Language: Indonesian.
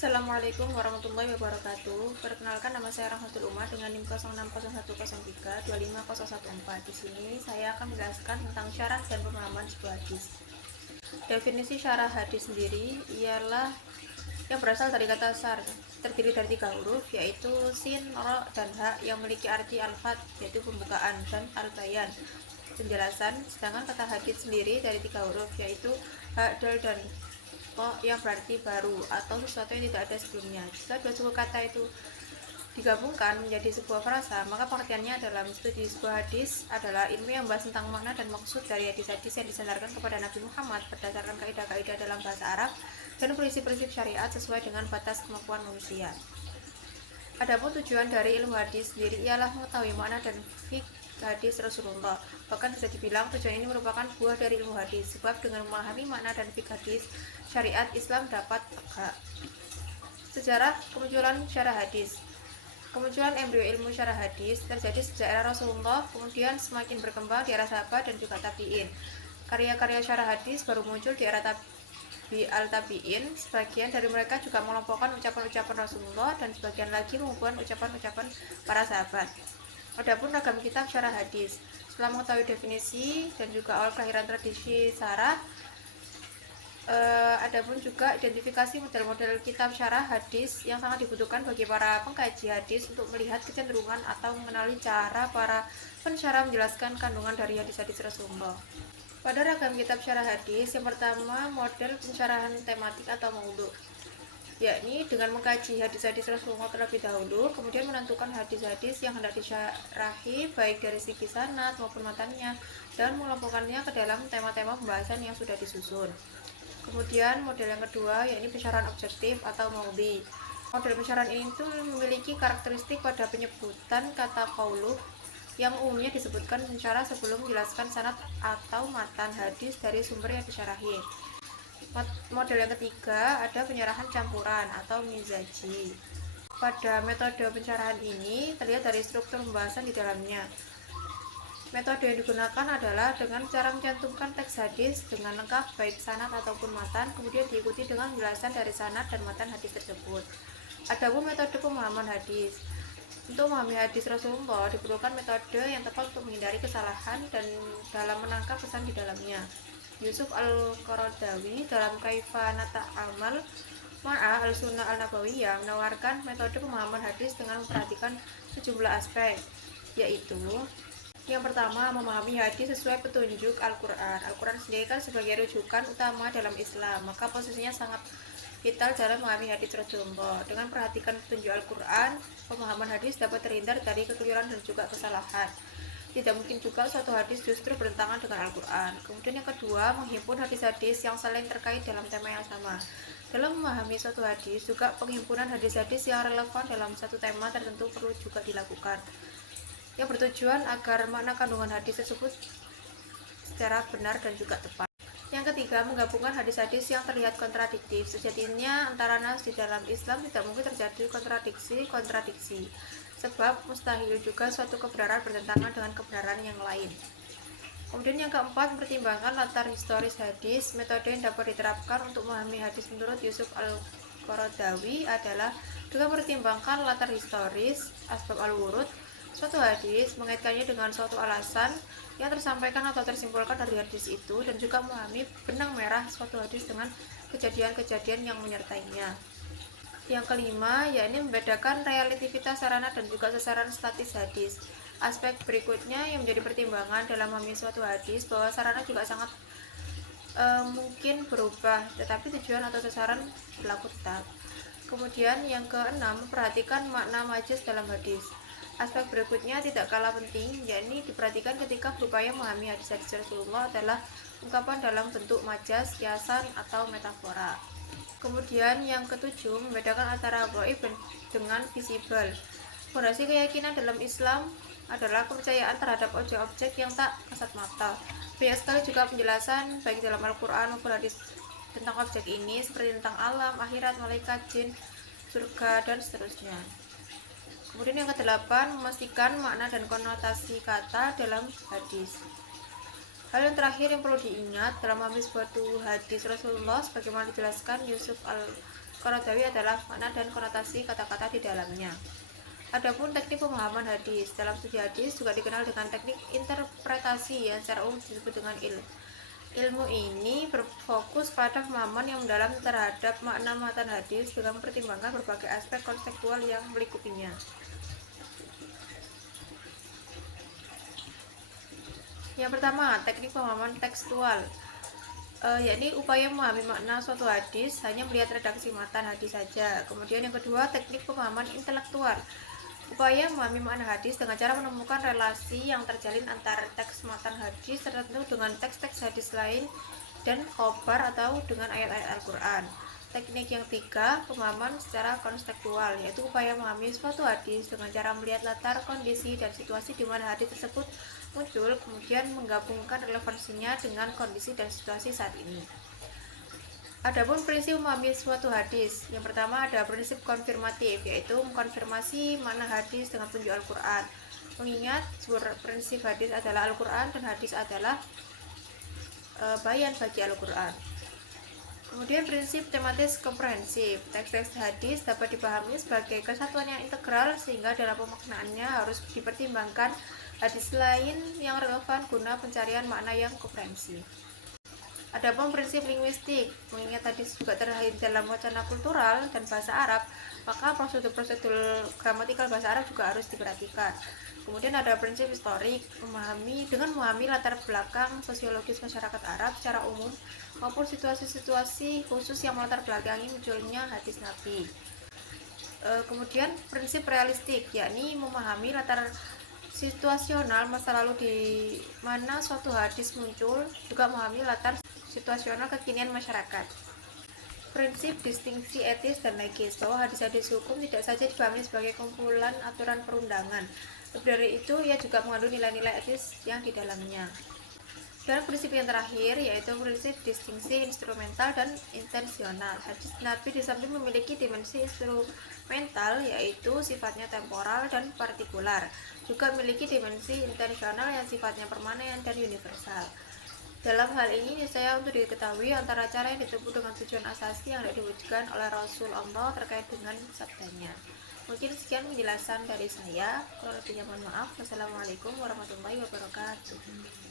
Assalamualaikum warahmatullahi wabarakatuh. Perkenalkan, nama saya Rahmatul Umar dengan NIM 060103 Di sini saya akan menjelaskan tentang syarah dan pemahaman sebuah hadis. Definisi syarah hadis sendiri ialah yang berasal dari kata syar, terdiri dari 3 huruf, yaitu sin, ro, dan ha, yang memiliki arti al-fat, yaitu pembukaan, dan al-bayan, penjelasan. Sedangkan kata hadis sendiri dari 3 huruf, yaitu ha, dal, dan yang berarti baru atau sesuatu yang tidak ada sebelumnya. Jika dua suku kata itu digabungkan menjadi sebuah frasa, maka pengertiannya dalam studi sebuah hadis adalah ilmu yang membahas tentang makna dan maksud dari hadis-hadis yang disandarkan kepada Nabi Muhammad berdasarkan kaidah-kaidah dalam bahasa Arab dan prinsip-prinsip syariat sesuai dengan batas kemampuan manusia. Adapun tujuan dari ilmu hadis sendiri ialah mengetahui makna dan fik hadis Rasulullah. Bahkan bisa dibilang tujuan ini merupakan buah dari ilmu hadis, sebab dengan memahami makna dan fik hadis, syariat Islam dapat tegak. Sejarah kemunculan syarah hadis. Kemunculan embrio ilmu syarah hadis terjadi sejak era Rasulullah, kemudian semakin berkembang di era sahabat dan juga tabi'in. Karya-karya syarah hadis baru muncul di era al-tabi'in. Sebagian dari mereka juga mengelompokkan ucapan-ucapan Rasulullah dan sebagian lagi mengumpulkan ucapan-ucapan para sahabat. Adapun ragam kitab syarah hadis, setelah mengetahui definisi dan juga awal kelahiran tradisi syarah, adapun juga identifikasi model-model kitab syarah hadis yang sangat dibutuhkan bagi para pengkaji hadis untuk melihat kecenderungan atau mengenali cara para pensyarah menjelaskan kandungan dari hadis-hadis Rasulullah. Pada ragam kitab syarah hadis, yang pertama model pensyarahan tematik atau maudhu, yakni dengan mengkaji hadis-hadis Rasulullah terlebih dahulu, kemudian menentukan hadis-hadis yang hendak disyarahi baik dari segi sanad maupun matannya, dan mengelompokkannya ke dalam tema-tema pembahasan yang sudah disusun. Kemudian model yang kedua, yakni pensyarahan objektif atau maudhi. Model pensyarahan ini memiliki karakteristik pada penyebutan kata qauluh yang umumnya disebutkan pensyarah sebelum menjelaskan sanad atau matan hadis dari sumber yang disyarahi. Model yang ketiga ada penyerahan campuran atau mizaji. Pada metode pencerahan ini terlihat dari struktur pembahasan di dalamnya. Metode yang digunakan adalah dengan cara mencantumkan teks hadis dengan lengkap baik sanad ataupun matan, kemudian diikuti dengan penjelasan dari sanad dan matan hadis tersebut. Adapun metode pemahaman hadis. Untuk memahami hadis Rasulullah diperlukan metode yang tepat untuk menghindari kesalahan dan dalam menangkap pesan di dalamnya. Yusuf Al-Qaradawi dalam Kaifa Nata'amal Ma'a Al-Sunnah Al-Nabawiyah menawarkan metode pemahaman hadis dengan memperhatikan sejumlah aspek, yaitu yang pertama, memahami hadis sesuai petunjuk Al-Quran. Al-Quran sendiri kan sebagai rujukan utama dalam Islam, maka posisinya sangat vital dalam memahami hadis Rasulullah. Dengan perhatikan petunjuk Al-Quran, pemahaman hadis dapat terhindar dari kekeliruan dan juga kesalahan. Tidak mungkin juga suatu hadis justru bertentangan dengan Al-Quran. Kemudian yang kedua, menghimpun hadis-hadis yang saling terkait dalam tema yang sama. Dalam memahami suatu hadis, juga penghimpunan hadis-hadis yang relevan dalam satu tema tertentu perlu juga dilakukan, yang bertujuan agar makna kandungan hadis tersebut secara benar dan juga tepat. Yang ketiga, menggabungkan hadis-hadis yang terlihat kontradiktif. Sejatinya antara nas di dalam Islam tidak mungkin terjadi kontradiksi, sebab mustahil juga suatu kebenaran bertentangan dengan kebenaran yang lain. Kemudian yang keempat, mempertimbangkan latar historis hadis. Metode yang dapat diterapkan untuk memahami hadis menurut Yusuf Al-Qaradawi adalah dengan mempertimbangkan latar historis, asbab al-wurud suatu hadis, mengaitkannya dengan suatu alasan yang tersampaikan atau tersimpulkan dari hadis itu, dan juga memahami benang merah suatu hadis dengan kejadian-kejadian yang menyertainya. Yang kelima, yakni membedakan relativitas sarana dan juga sasaran statis hadis. Aspek berikutnya yang menjadi pertimbangan dalam memahami suatu hadis bahwa sarana juga sangat mungkin berubah, tetapi tujuan atau sasaran berlaku tetap. Kemudian yang keenam, memperhatikan makna majaz dalam hadis. Aspek berikutnya tidak kalah penting, yakni diperhatikan ketika berupaya memahami hadis-hadis Rasulullah adalah ungkapan dalam bentuk majaz, kiasan, atau metafora. Kemudian yang ketujuh, membedakan antara gaib dengan visible. Fondasi keyakinan dalam Islam adalah kepercayaan terhadap objek-objek yang tak kasat mata. Banyak sekali juga penjelasan baik dalam Al-Quran maupun hadis tentang objek ini, seperti tentang alam, akhirat, malaikat, jin, surga, dan seterusnya. Kemudian yang kedelapan, memastikan makna dan konotasi kata dalam hadis. Hal yang terakhir yang perlu diingat dalam memahami suatu hadis Rasulullah sebagaimana dijelaskan Yusuf Qaradawi adalah makna dan konotasi kata-kata di dalamnya. Adapun teknik pemahaman hadis, dalam studi hadis juga dikenal dengan teknik interpretasi yang secara umum disebut dengan ilmu. Ilmu ini berfokus pada pemahaman yang mendalam terhadap makna matan hadis dengan mempertimbangkan berbagai aspek konseptual yang melingkupinya. Yang pertama, teknik pemahaman tekstual, yakni upaya memahami makna suatu hadis hanya melihat redaksi matan hadis saja. Kemudian yang kedua, teknik pemahaman intelektual, upaya memahami makna hadis dengan cara menemukan relasi yang terjalin antara teks matan hadis tertentu dengan teks-teks hadis lain dan khobar atau dengan ayat-ayat Al-Quran. Teknik yang tiga, pemahaman secara konseptual, yaitu upaya memahami suatu hadis dengan cara melihat latar, kondisi, dan situasi di mana hadis tersebut muncul, kemudian menggabungkan relevansinya dengan kondisi dan situasi saat ini. Adapun prinsip memahami suatu hadis, yang pertama ada prinsip konfirmatif, yaitu mengkonfirmasi makna hadis dengan petunjuk Al-Quran. Mengingat sumber prinsip hadis adalah Al-Quran dan hadis adalah bayan bagi Al-Quran. Kemudian prinsip tematis komprehensif, teks-teks hadis dapat dipahami sebagai kesatuan yang integral sehingga dalam pemaknaannya harus dipertimbangkan hadis lain yang relevan guna pencarian makna yang komprehensif. Adapun prinsip linguistik, mengingat hadis juga terhadir dalam wacana kultural dan bahasa Arab, maka prosedur-prosedur gramatikal bahasa Arab juga harus diperhatikan. Kemudian ada prinsip historik, memahami latar belakang sosiologis masyarakat Arab secara umum maupun situasi-situasi khusus yang melatar belakangi munculnya hadis Nabi. Kemudian prinsip realistik, yakni memahami latar situasional masa lalu di mana suatu hadis muncul, juga memahami latar situasional kekinian masyarakat. Prinsip distingsi etis dan legis, bahwa hadis-hadis hukum tidak saja dipahami sebagai kumpulan aturan perundangan, lebih dari itu ia juga mengandung nilai-nilai etis yang di dalamnya. Dan prinsip yang terakhir yaitu prinsip distingsi instrumental dan intensional. Hadis Nabi di samping memiliki dimensi instrumental yaitu sifatnya temporal dan partikular, juga memiliki dimensi intensional yang sifatnya permanen dan universal. Dalam hal ini saya untuk diketahui antara cara yang ditempuh dengan tujuan asasi yang diwujudkan oleh Rasul Allah terkait dengan sabdanya. Mungkin sekian penjelasan dari saya. Kalau lebihnya mohon maaf. Wassalamualaikum warahmatullahi wabarakatuh.